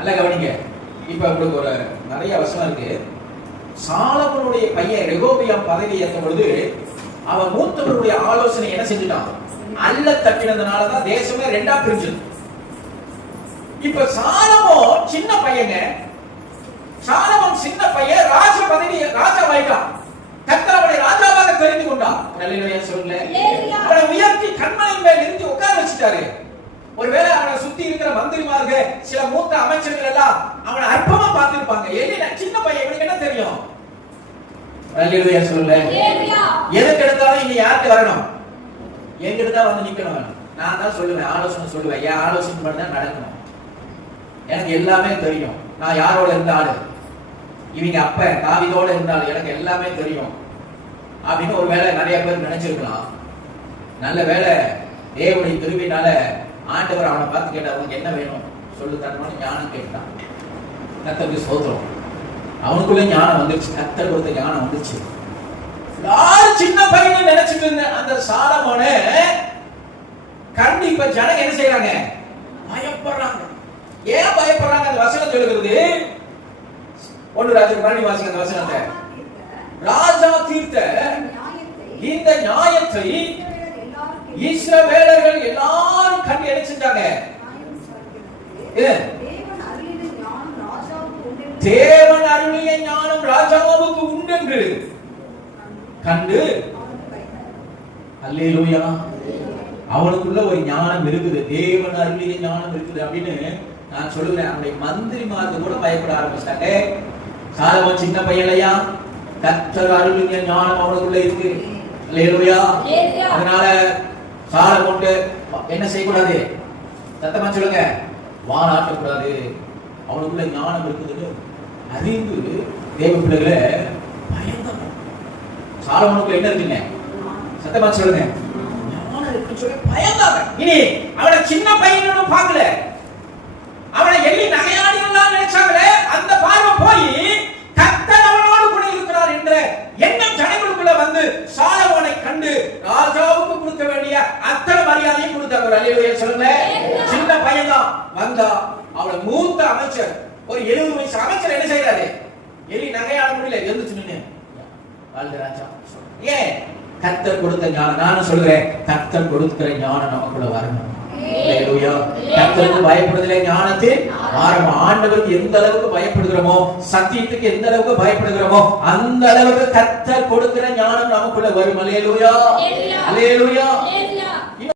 நல்லா கவனிங்க. இப்ப உங்களுக்கு ஒரு நிறைய வசனம் இருக்கு. சாலமோனுடைய பையன் ரெகோபியாம் பதவி ஏற்ற பொழுது அவன் மூத்தவருடைய ஆலோசனை என்ன செஞ்சுட்டான்? அல்ல தட்டினதுனாலதான் தேசமே ரெண்டா பிரிஞ்சது. இப்ப சாலமோன் சின்ன பையங்க, சாலமோன் சின்ன பையன் ராஜ பதவி ராஜாவாயிட்டான். கர்த்தர் அவனை ராஜாவாக தெரிந்து கொண்டான். அல்லேலூயா சொல்லுங்க. அவனை உயர்த்தி கண்மலையின் மேல் நிறுத்தி உட்கார வச்சுட்டாரு. ஒருவேளை அவனை சுத்தி இருக்கிற மந்திரிமார்கள் சில மூத்த அமைச்சர்கள் எல்லாம் அவனை அற்பமா பார்த்திருப்பாங்க. ஏன்னா சின்ன பையன், இவனுக்கு என்ன தெரியும்? அல்லேலூயா சொல்லுங்க. எதுக்கு எடுத்தாலும் இனி யாருக்கு வரணும்? எங்கிட்ட தான் வந்து நிக்கணும். நான் தான் சொல்லுவேன், ஆலோசனை சொல்லுவேன். என் ஆலோசனை பண்ண நடக்கணும். எனக்கு எல்லாமே தெரியும். நான் யாரோட இருந்த ஆளு, இவங்க அப்ப தாவீதோட இருந்தாலும் எனக்கு எல்லாமே தெரியும் அப்படின்னு ஒரு வேளை நிறைய பேர் நினைச்சிருக்கலாம். நல்ல வேளை தேவனுடைய கிருபையினால ஆண்டவர் அவனை பார்த்து கேட்டார், உனக்கு என்ன வேணும் சொல்லு தரமான ஞானம் கேட்டான். கர்த்தருக்கு ஸ்தோத்திரம். அவனுக்குள்ள ஞானம் வந்துருச்சு. கர்த்தர் கொடுத்த ஞானம் வந்துருச்சு. சின்ன பையன் நினைச்சிட்டு இருந்த அந்த சாலமோனே கண்டு இப்ப ஜனங்க என்ன செய்யறாங்க? பயப்படுறாங்க. ஏன் பயப்படுறாங்க? அந்த வசனம் சொல்லுகிறது. 1 ராஜாக்கள் 12 வாசிங்க அந்த வசனத்தை. ராஜா தீர்த்த இந்த நியாயத்தை இஸ்ரவேலர்கள் எல்லாரும் கண்டு என்ன செஞ்சாங்க? தேவன் அருளிய ஞானம் ராஜாவுக்கு உண்டென்று கண்டு. அல்லேலூயா. அவனுக்குள்ள ஒரு ஞானம் இருக்குது, தேவன் அருளிய ஞானம் இருக்குது அப்படின்னு நான் சொல்லுவேன். அவனுடைய மந்திரிமார்கள் கூட பயப்பட ஆரம்பிச்சிட்டாங்க. சாலமோன் சின்ன பையனையா, கர்த்தர் அருளிய ஞானம் அவனுக்குள்ள இருக்கு. அல்லேலூயா. அதனால சாலமோன் என்ன செய்யக்கூடாது? சத்தமா சொல்லுங்க, வாலாட்டக்கூடாது. அவனுக்குள்ள ஞானம் இருக்குது அறிந்து தேவ பிள்ளைகளை பயந்தாங்க. சாலமோனுக்குள்ள என்ன இருக்குங்க? சத்தமா சொல்லுங்க, ஞானம் இருக்குன்னு சொல்லி பயந்தாங்க. இனி அவனை சின்ன பையனோட பார்க்கல, அவனை எள்ளி நகையாடிலாம் நினைச்சாங்களே, அந்த பார்வை போய் கர்த்தர் அவனோடு கூட இருக்கிறார் என்ற எண்ணம் ஜனங்களுக்குள்ள வந்து சாலமோனை கண்டு ராஜாவுக்கு கொடுக்க வேண்டிய அத்தனை மரியாதையும் கொடுத்தாங்க. அல்லேலூயா சொல்லுங்க. சின்ன பையன் தான் வந்தா, அவளை மூத்த அமைச்சர், ஒரு 70 வயசு அமைச்சர் என்ன செய்யறாரு? எள்ளி நகையாட முடியல, எழுந்துச்சு நின்னு ராஜா. ஏன்? கர்த்தர் கொடுத்த ஞானம். நானும் சொல்றேன், கர்த்தர் கொடுக்கிற ஞானம் நமக்குள்ள வரணும். அல்லேலூயா. கர்த்தருக்கு பயப்படுதலே ஞானத்தின் ஆரம்பம். ஆண்டவருக்கு எந்த அளவுக்கு பயப்படுகிறோமோ, சத்தியத்துக்கு எந்த அளவுக்கு பயப்படுகிறோமோ, அந்த அளவுக்கு கர்த்தர் கொடுக்கிற ஞானம் நமக்குள்ள வரும். அல்லேலூயா. அல்லேலூயா.